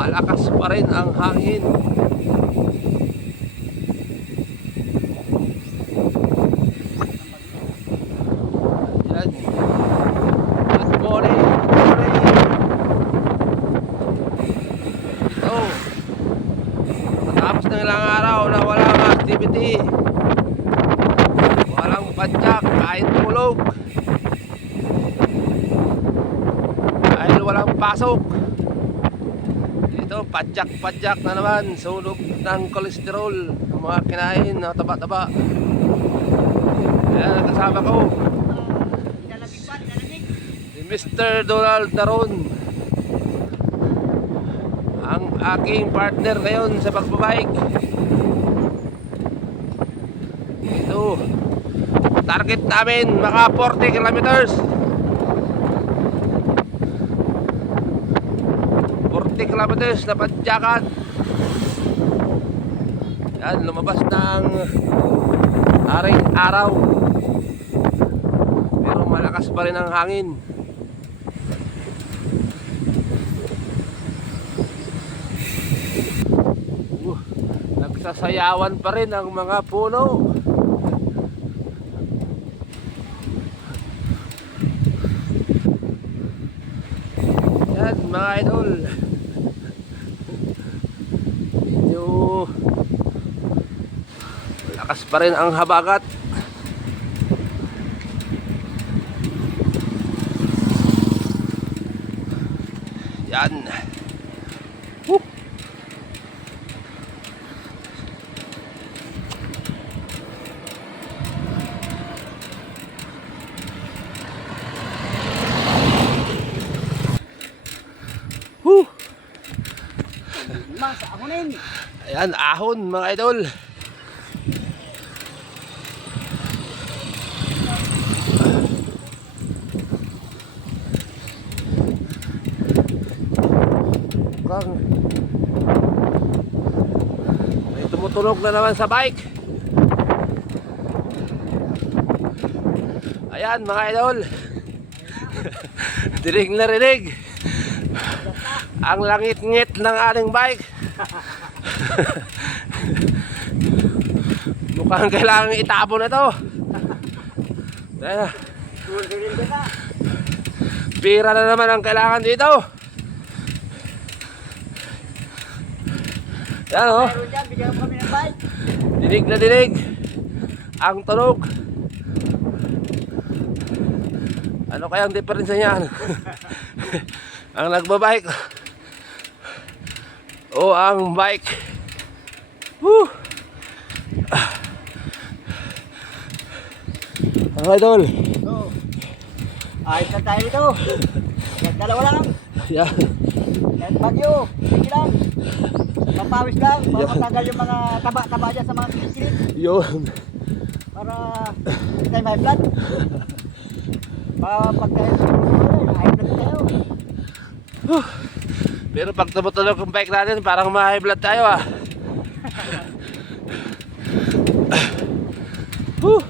malakas pa rin ang hangin. Yan. Good morning, good morning. Ito, matapos ng ilang araw na walang activity, walang padyak kahit tulog, dahil walang pasok. Ito, padyak-padyak na naman, sunog ng kolesterol ng mga kinain na taba-taba. Ayan, kasama ko si Mr. Donald Daron, ang aking partner ngayon sa pagbabike. Ito, target namin maka 40 kilometers. 40 kilometers na padyakan. Yan, lumabas ng aring araw, pero malakas pa rin ang hangin. Nagsasayawan pa rin ang mga puno. Yan mga idol, medyo malakas pa rin ang habagat. Yan. Woo! Woo! Mas ahonin. Ayan, ahon mga idol. Mukhang may tumutunog na naman sa bike. Ayan mga idol. Dinig na rinig ang langit-ngit ng ating bike. Mukhang kailangan itapon na ito. Pira na naman ang kailangan dito. Yan o, Bigyan mo kami ng bike. dinig na dinig ang tunog. Ano kayang diferensya niyan? Ang nagbabike o ang bike? Woo! Ang idol, So, ayos na tayo dito. Dalawa lang. yan. Kahit bagyo. Sige lang. Papawis lang. Para Yan. matagal yung mga taba-taba dyan sa mga kilit. Yun. Para hindi tayo may blood. Pagka high blood tayo. Pero pag tumutulog ang bike natin, parang ma-high blood tayo ah. Woo!